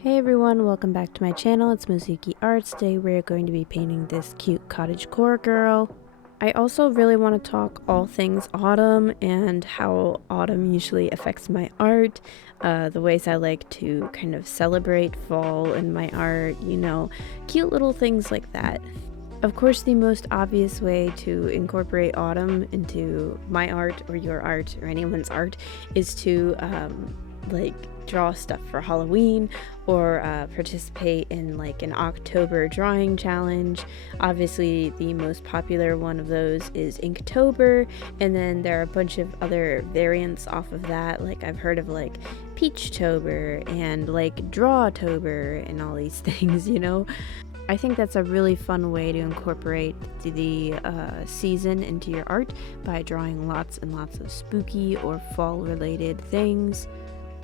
Hey everyone, welcome back to my channel. It's Mozuki Arts. Today we're going to be painting this cute cottagecore girl. I also really want to talk all things autumn and how autumn usually affects my art, the ways I like to kind of celebrate fall in my art, cute little things like that. Of course, the most obvious way to incorporate autumn into my art or your art or anyone's art is to draw stuff for Halloween or participate in like an October drawing challenge. Obviously, the most popular one of those is Inktober, and then there are a bunch of other variants off of that. Like I've heard of like Peachtober and like Drawtober and all these things, I think that's a really fun way to incorporate the season into your art by drawing lots and lots of spooky or fall related things.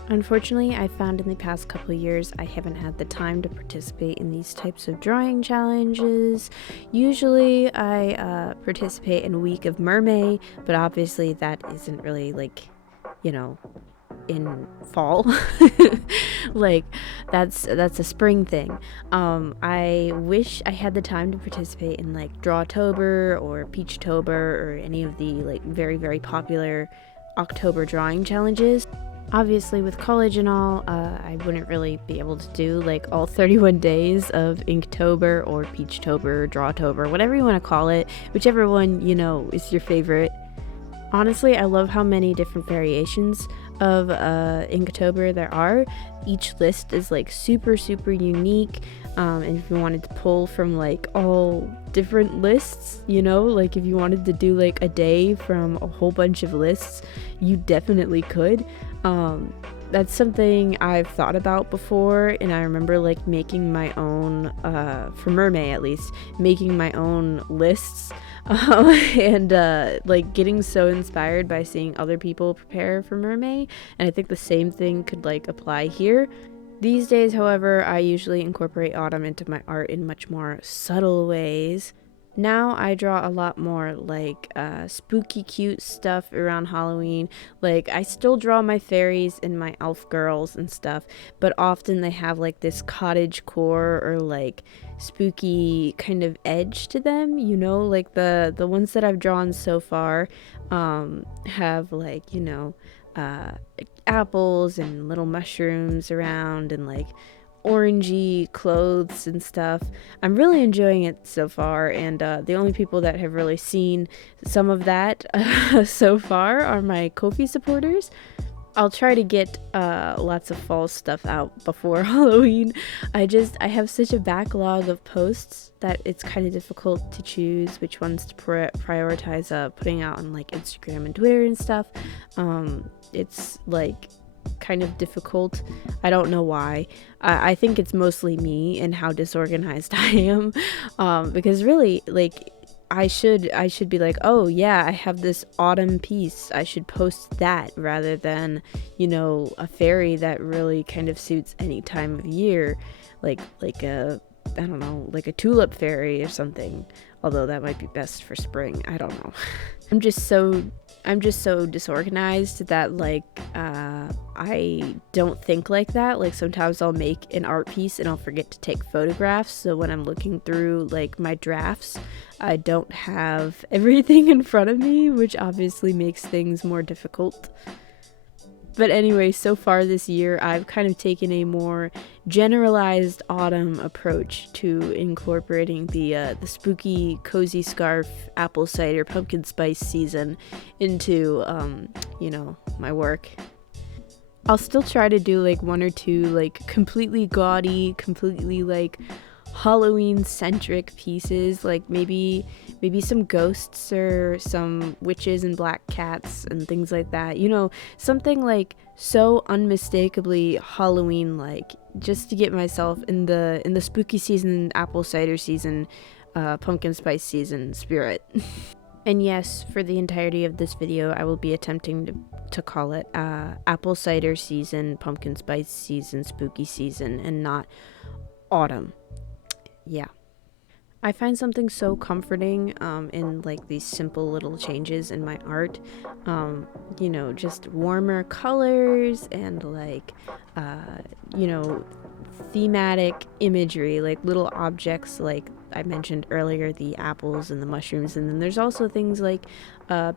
Unfortunately, I found in the past couple of years I haven't had the time to participate in these types of drawing challenges. Usually I participate in Week of Mermaid, but obviously that isn't really in fall. Like that's a spring thing. I wish I had the time to participate in like Drawtober or Peachtober or any of the like very popular October drawing challenges. Obviously with college and all, I wouldn't really be able to do like all 31 days of Inktober or Peachtober, Drawtober, whatever you want to call it, whichever one is your favorite. Honestly, I love how many different variations of Inktober there are. Each list is like super unique, and if you wanted to pull from like all different lists, like if you wanted to do like a day from a whole bunch of lists, you definitely could. That's something I've thought about before, and I remember like making my own, for Mermaid at least, making my own lists, and like getting so inspired by seeing other people prepare for Mermaid, and I think the same thing could like apply here. These days, however, I usually incorporate autumn into my art in much more subtle ways. Now I draw a lot more like spooky cute stuff around Halloween. Like I still draw my fairies and my elf girls and stuff, but often they have like this cottagecore or like spooky kind of edge to them, like the ones that I've drawn so far have like, apples and little mushrooms around and like orangey clothes and stuff. I'm really enjoying it so far, and the only people that have really seen some of that so far are my Ko-fi supporters. I'll try to get lots of fall stuff out before Halloween. I have such a backlog of posts that it's kind of difficult to choose which ones to prioritize putting out on like Instagram and Twitter and stuff. It's like kind of difficult. I don't know why. I think it's mostly me and how disorganized I am, because really like I should be like, oh yeah, I have this autumn piece, I should post that rather than a fairy that really kind of suits any time of year, like a, I don't know, like a tulip fairy or something, although that might be best for spring. I don't know. I'm just so disorganized that like I don't think like that. Like sometimes I'll make an art piece and I'll forget to take photographs, so when I'm looking through like my drafts, I don't have everything in front of me, which obviously makes things more difficult. But anyway, so far this year, I've kind of taken a more generalized autumn approach to incorporating the spooky, cozy scarf, apple cider, pumpkin spice season into, my work. I'll still try to do like one or two like completely gaudy, completely like Halloween-centric pieces, like maybe some ghosts or some witches and black cats and things like that. Something like so unmistakably Halloween-like, just to get myself in the spooky season, apple cider season, pumpkin spice season spirit. And yes, for the entirety of this video, I will be attempting to call it apple cider season, pumpkin spice season, spooky season, and not autumn. Yeah. I find something so comforting in like these simple little changes in my art. Just warmer colors and like, thematic imagery, like little objects, like I mentioned earlier, the apples and the mushrooms. And then there's also things like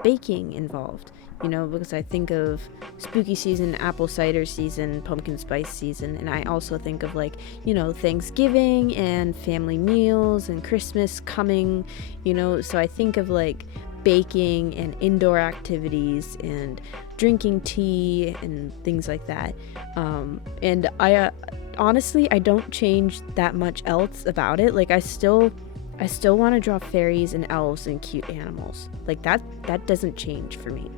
baking involved, because I think of spooky season, apple cider season, pumpkin spice season, and I also think of like, Thanksgiving and family meals and Christmas coming, so I think of like baking and indoor activities and drinking tea and things like that. And I honestly, I don't change that much else about it. Like I still want to draw fairies and elves and cute animals. Like that doesn't change for me,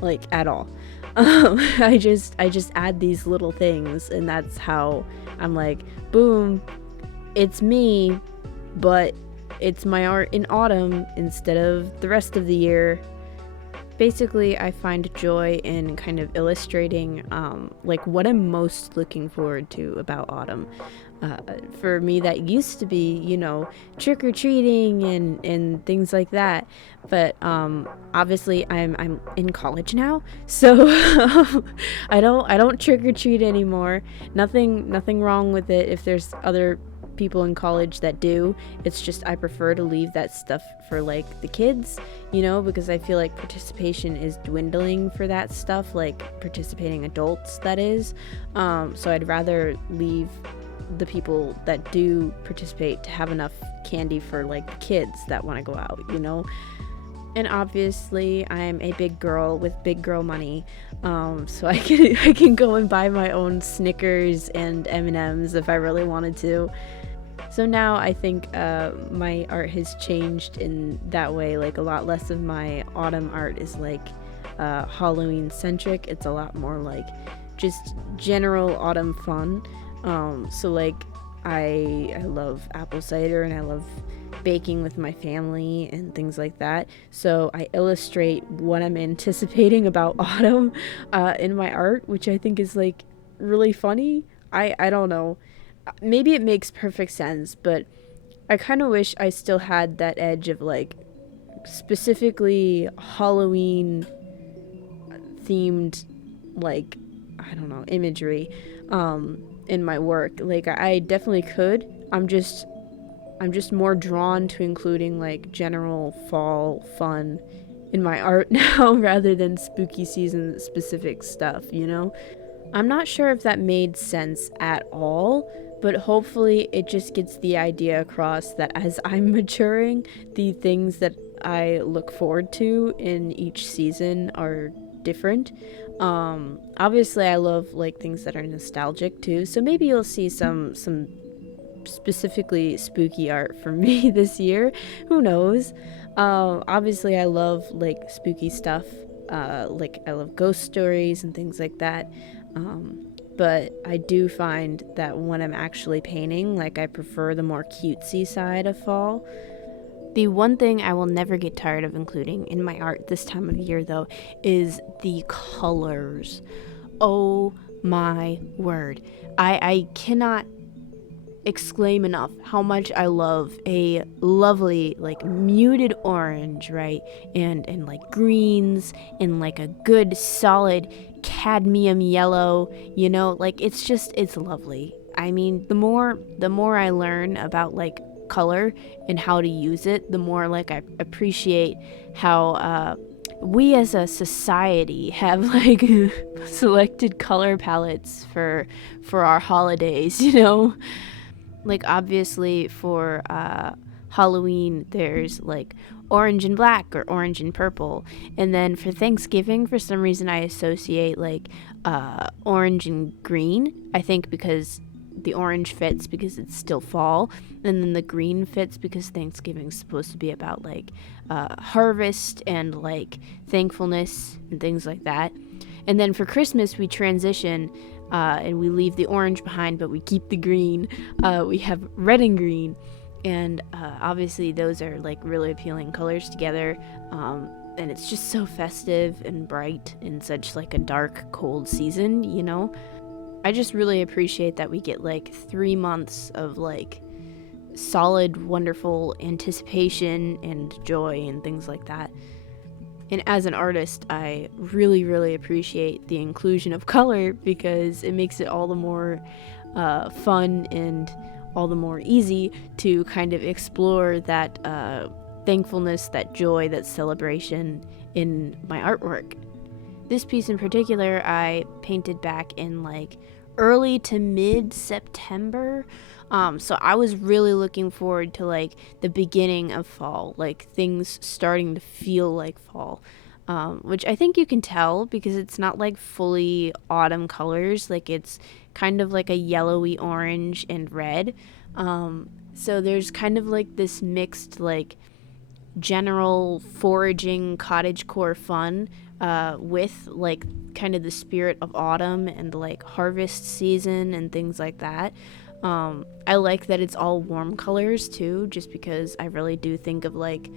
like at all. I just add these little things, and that's how I'm like, boom, it's me, but it's my art in autumn instead of the rest of the year. Basically, I find joy in kind of illustrating like what I'm most looking forward to about autumn. For me, that used to be, trick-or-treating and things like that. But obviously, I'm in college now, so I don't trick-or-treat anymore. Nothing wrong with it if there's other people in college that do. It's just I prefer to leave that stuff for like the kids, because I feel like participation is dwindling for that stuff, like participating adults, that is. So I'd rather leave the people that do participate to have enough candy for like the kids that want to go out, And obviously I'm a big girl with big girl money, so I can go and buy my own Snickers and M&Ms if I really wanted to. So now I think my art has changed in that way. Like a lot less of my autumn art is like Halloween centric. It's a lot more like just general autumn fun. So like I love apple cider and I love baking with my family and things like that. So I illustrate what I'm anticipating about autumn in my art, which I think is like really funny. I don't know. Maybe it makes perfect sense, but I kind of wish I still had that edge of like specifically Halloween themed, like, I don't know, imagery in my work. Like I definitely could. I'm just more drawn to including like general fall fun in my art now rather than spooky season specific stuff, I'm not sure if that made sense at all, but hopefully it just gets the idea across that as I'm maturing, the things that I look forward to in each season are different. Obviously I love like things that are nostalgic too, so maybe you'll see some specifically spooky art from me this year. Who knows? Obviously I love like spooky stuff. Like I love ghost stories and things like that. But I do find that when I'm actually painting, like I prefer the more cutesy side of fall. The one thing I will never get tired of including in my art this time of year, though, is the colors. Oh my word. I cannot exclaim enough how much I love a lovely like muted orange, right? And like greens and like a good solid cadmium yellow, like it's lovely. I mean, the more I learn about like color and how to use it, the more like I appreciate how we as a society have like selected color palettes for our holidays, Like obviously for Halloween there's like orange and black or orange and purple, and then for Thanksgiving for some reason I associate like orange and green. I think because the orange fits because it's still fall, and then the green fits because Thanksgiving's supposed to be about like harvest and like thankfulness and things like that. And then for Christmas we transition and we leave the orange behind, but we keep the green. We have red and green, and obviously those are like really appealing colors together, and it's just so festive and bright in such like a dark, cold season, I just really appreciate that we get like 3 months of like solid, wonderful anticipation and joy and things like that. And as an artist, I really, really appreciate the inclusion of color because it makes it all the more fun and all the more easy to kind of explore that thankfulness, that joy, that celebration in my artwork. This piece in particular I painted back in like early to mid September. So I was really looking forward to like the beginning of fall, like things starting to feel like fall. Which I think you can tell because it's not like fully autumn colors, like it's kind of like a yellowy orange and red. So there's kind of like this mixed like general foraging cottagecore fun with like kind of the spirit of autumn and like harvest season and things like that. I like that it's all warm colors too, just because I really do think of like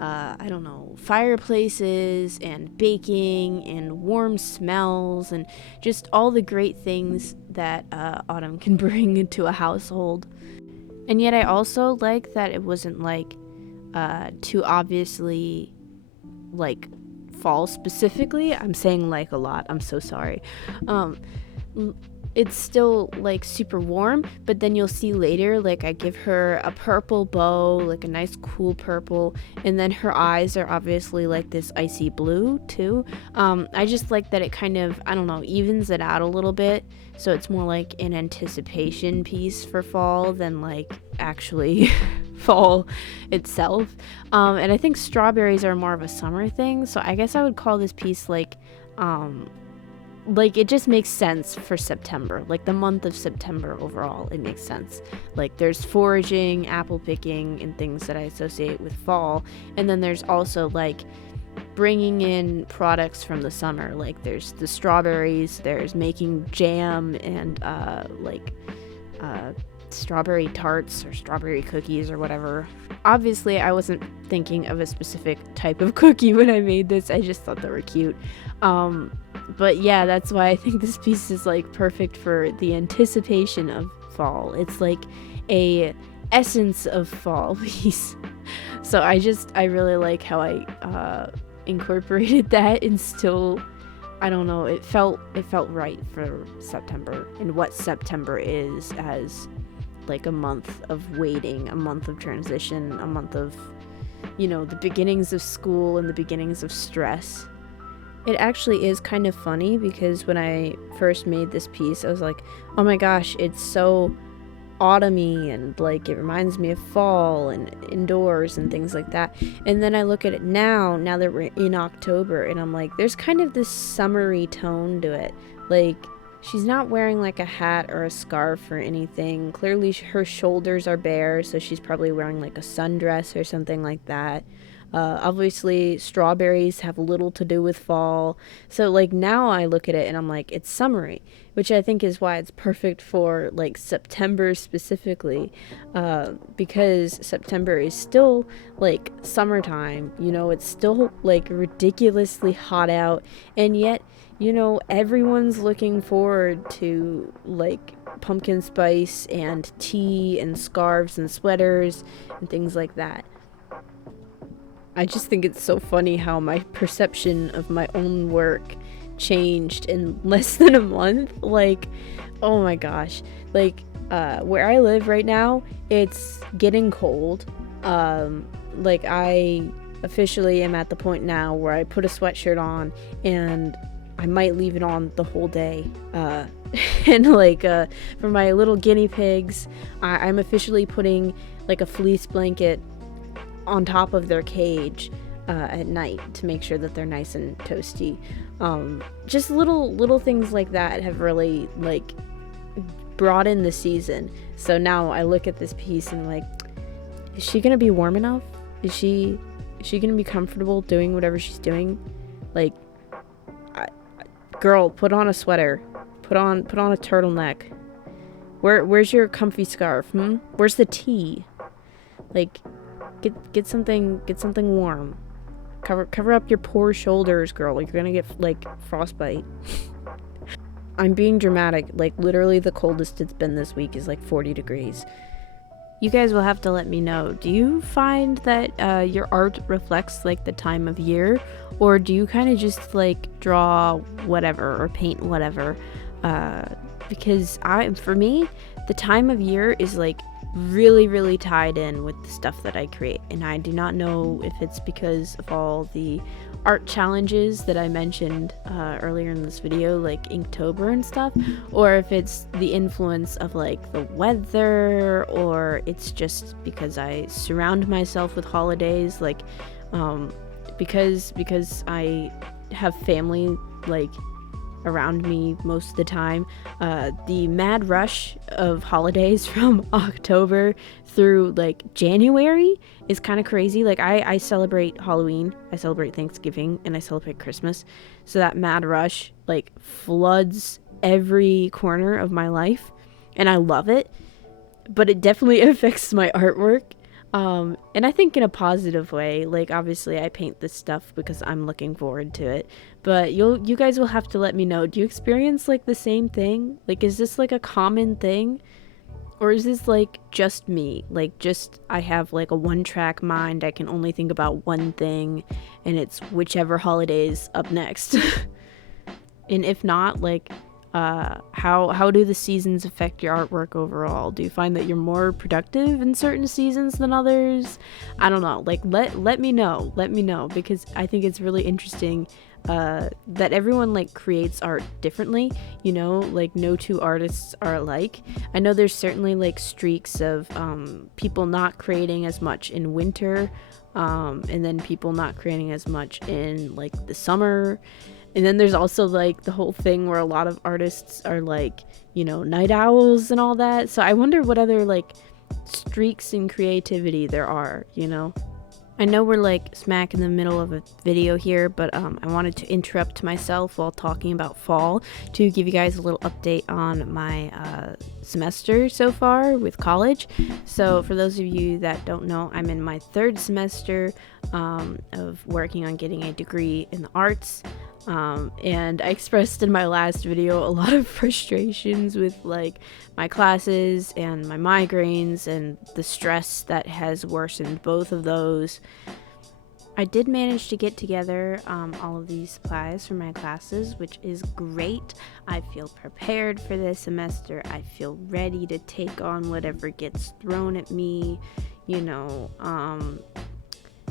I don't know, fireplaces and baking and warm smells and just all the great things that autumn can bring into a household. And yet I also like that it wasn't like too obviously like fall specifically. I'm saying like a lot. I'm so sorry. It's still like super warm, but then you'll see later like I give her a purple bow, like a nice cool purple, and then her eyes are obviously like this icy blue too. I just like that it kind of, I don't know, evens it out a little bit, so it's more like an anticipation piece for fall than like actually fall itself. And I think strawberries are more of a summer thing, so I guess I would call this piece like it just makes sense for September, like the month of September overall. It makes sense. Like there's foraging, apple picking, and things that I associate with fall, and then there's also like bringing in products from the summer. Like there's the strawberries, there's making jam and strawberry tarts or strawberry cookies or whatever. Obviously I wasn't thinking of a specific type of cookie when I made this, I just thought they were cute. But yeah, that's why I think this piece is like perfect for the anticipation of fall. It's like a essence of fall piece. So I really like how I incorporated that, and still, I don't know, it felt right for September and what September is, as like a month of waiting, a month of transition, a month of, you know, the beginnings of school and the beginnings of stress. It actually is kind of funny because when I first made this piece, I was like, oh my gosh, it's so autumny and like it reminds me of fall and indoors and things like that. And then I look at it now that we're in October, and I'm like, there's kind of this summery tone to it. Like she's not wearing like a hat or a scarf or anything. Clearly her shoulders are bare, so she's probably wearing like a sundress or something like that. Obviously strawberries have little to do with fall, so like now I look at it and I'm like, it's summery, which I think is why it's perfect for like September specifically, because September is still like summertime, you know, it's still like ridiculously hot out, and yet, you know, everyone's looking forward to like pumpkin spice and tea and scarves and sweaters and things like that. I just think it's so funny how my perception of my own work changed in less than a month. Like, oh my gosh. Like, where I live right now, it's getting cold. Like, I officially am at the point now where I put a sweatshirt on and I might leave it on the whole day. And like, for my little guinea pigs, I'm officially putting like a fleece blanket on top of their cage at night to make sure that they're nice and toasty. Just little things like that have really like brought in the season. So now I look at this piece and I'm like, is she gonna be warm enough? Is she gonna be comfortable doing whatever she's doing? Like, girl, put on a sweater, put on a turtleneck. Where's your comfy scarf? Where's the tea? Like, get something warm. Cover up your poor shoulders, girl. You're gonna get like frostbite. I'm being dramatic. Like literally the coldest it's been this week is like 40 degrees. You guys will have to let me know. Do you find that your art reflects like the time of year, or do you kind of just like draw whatever or paint whatever because for me, the time of year is like really tied in with the stuff that I create, and I do not know if it's because of all the art challenges that I mentioned earlier in this video, like Inktober and stuff, or if it's the influence of like the weather, or it's just because I surround myself with holidays, like because I have family like around me most of the time. The mad rush of holidays from October through like January is kind of crazy. Like I celebrate Halloween, I celebrate Thanksgiving, and I celebrate Christmas, so that mad rush like floods every corner of my life, and I love it, but it definitely affects my artwork. And I think in a positive way. Like obviously I paint this stuff because I'm looking forward to it, but you guys will have to let me know, do you experience like the same thing? Like, is this like a common thing, or is this like just me, like just I have like a one-track mind, I can only think about one thing, and it's whichever holiday's up next? And if not, like how do the seasons affect your artwork overall? Do you find that you're more productive in certain seasons than others? I don't know. Like let me know. Let me know, because I think it's really interesting that everyone like creates art differently, you know, like no two artists are alike. I know there's certainly like streaks of people not creating as much in winter, and then people not creating as much in like the summer. And then there's also like the whole thing where a lot of artists are like, you know, night owls and all that. So I wonder what other like streaks in creativity there are, you know. I know we're like smack in the middle of a video here, but I wanted to interrupt myself while talking about fall to give you guys a little update on my semester so far with college. So for those of you that don't know, I'm in my third semester of working on getting a degree in the arts. And I expressed in my last video a lot of frustrations with like my classes and my migraines and the stress that has worsened both of those. I did manage to get together all of these supplies for my classes, which is great. I feel prepared for this semester. I feel ready to take on whatever gets thrown at me, you know.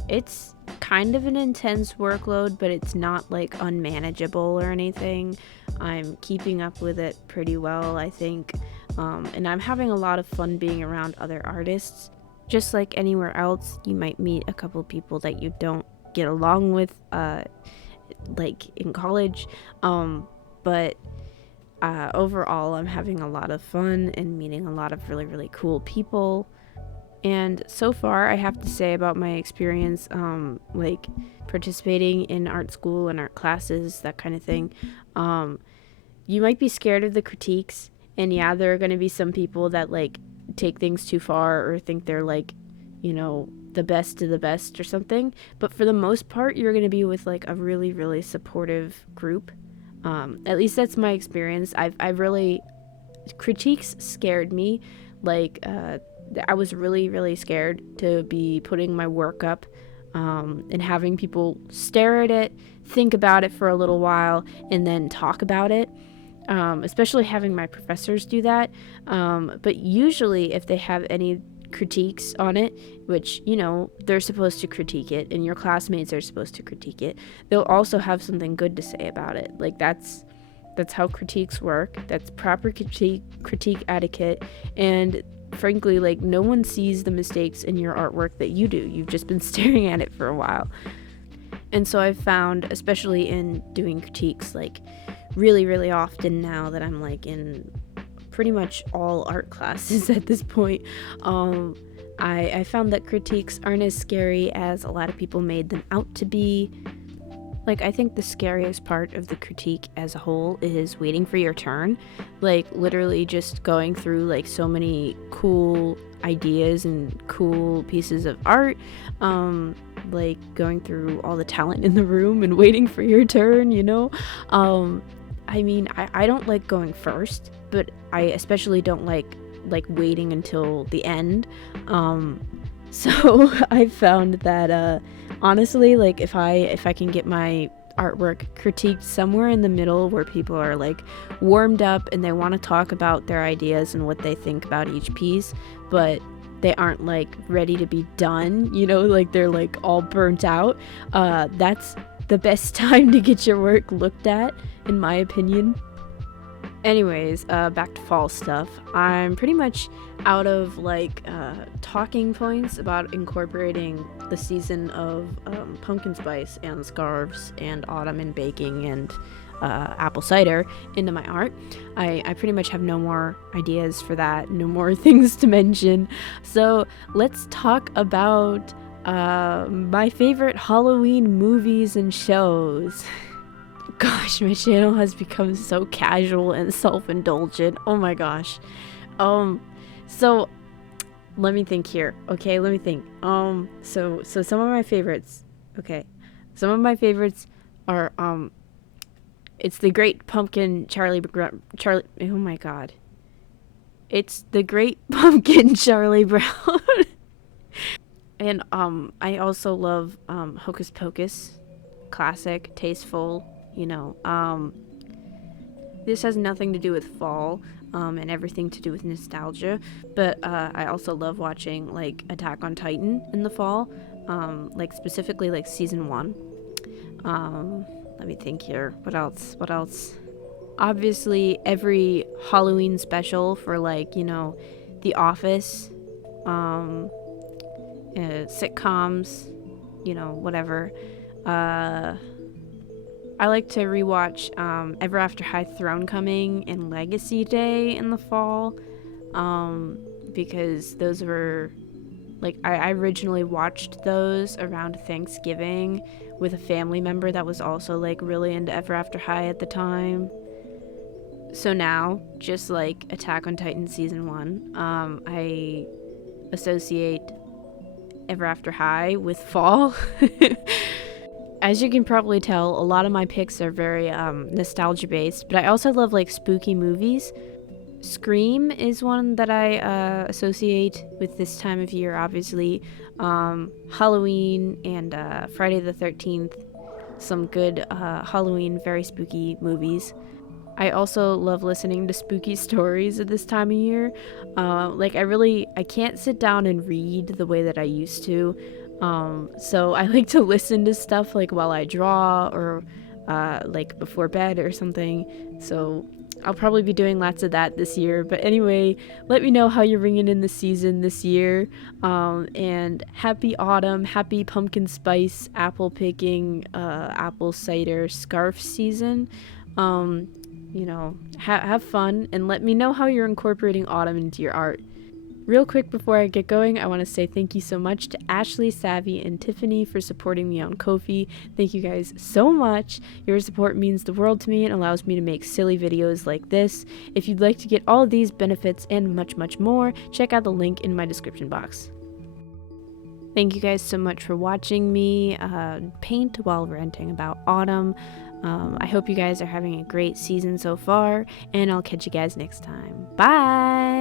It's kind of an intense workload, but it's not like unmanageable or anything. I'm keeping up with it pretty well, I think, and I'm having a lot of fun being around other artists. Just like anywhere else, you might meet a couple people that you don't get along with like in college, but overall I'm having a lot of fun and meeting a lot of really cool people. And so far, I have to say about my experience, like participating in art school and art classes, that kind of thing, you might be scared of the critiques, and yeah, there are going to be some people that like take things too far or think they're like, you know, the best of the best or something. But for the most part, you're going to be with like a really supportive group. At least that's my experience. I've really, critiques scared me. Like, I was really scared to be putting my work up and having people stare at it, think about it for a little while, and then talk about it, especially having my professors do that. But usually if they have any critiques on it, which, you know, they're supposed to critique it and your classmates are supposed to critique it, they'll also have something good to say about it. Like that's how critiques work. That's proper critique etiquette. And frankly, like, no one sees the mistakes in your artwork that you do. You've just been staring at it for a while. And so I've found, especially in doing critiques, like really often now that I'm like in pretty much all art classes at this point, I found that critiques aren't as scary as a lot of people made them out to be. Like, I think the scariest part of the critique as a whole is waiting for your turn. Like, literally just going through, like, so many cool ideas and cool pieces of art. Like, going through all the talent in the room and waiting for your turn, you know? I mean, I don't like going first, but I especially don't like waiting until the end. So I found that honestly, like if I can get my artwork critiqued somewhere in the middle where people are like warmed up and they want to talk about their ideas and what they think about each piece, but they aren't like ready to be done, you know, like they're like all burnt out. That's the best time to get your work looked at, in my opinion. Anyways, back to fall stuff. I'm pretty much out of like talking points about incorporating the season of pumpkin spice and scarves and autumn and baking and apple cider into my art. I pretty much have no more ideas for that, no more things to mention. So let's talk about my favorite Halloween movies and shows. Gosh, my channel has become so casual and self-indulgent. Oh my gosh. So let me think here. Okay, let me think. So some of my favorites. Okay. Some of my favorites are it's the Great Pumpkin Charlie. Oh my god. It's the Great Pumpkin Charlie Brown. And I also love Hocus Pocus. Classic, tasteful. You know, this has nothing to do with fall and everything to do with nostalgia, but I also love watching like Attack on Titan in the fall, like specifically like season 1. Let me think here. What else? Obviously every Halloween special for like, you know, The Office, sitcoms, you know, whatever. I like to rewatch Ever After High Throne Coming and Legacy Day in the fall, because those were, like, I originally watched those around Thanksgiving with a family member that was also, like, really into Ever After High at the time. So now, just like Attack on Titan Season 1, I associate Ever After High with fall. As you can probably tell, a lot of my picks are very nostalgia based, but I also love like spooky movies. Scream is one that I associate with this time of year, obviously. Halloween and Friday the 13th, some good Halloween, very spooky movies. I also love listening to spooky stories at this time of year. I can't sit down and read the way that I used to. So I like to listen to stuff like while I draw or like before bed or something. So I'll probably be doing lots of that this year. But anyway, let me know how you're ringing in the season this year. And happy autumn, happy pumpkin spice, apple picking, apple cider scarf season. You know, have fun and let me know how you're incorporating autumn into your art. Real quick before I get going, I want to say thank you so much to Ashley, Savvy, and Tiffany for supporting me on Ko-fi. Thank you guys so much. Your support means the world to me and allows me to make silly videos like this. If you'd like to get all of these benefits and much, much more, check out the link in my description box. Thank you guys so much for watching me paint while ranting about autumn. I hope you guys are having a great season so far, and I'll catch you guys next time. Bye!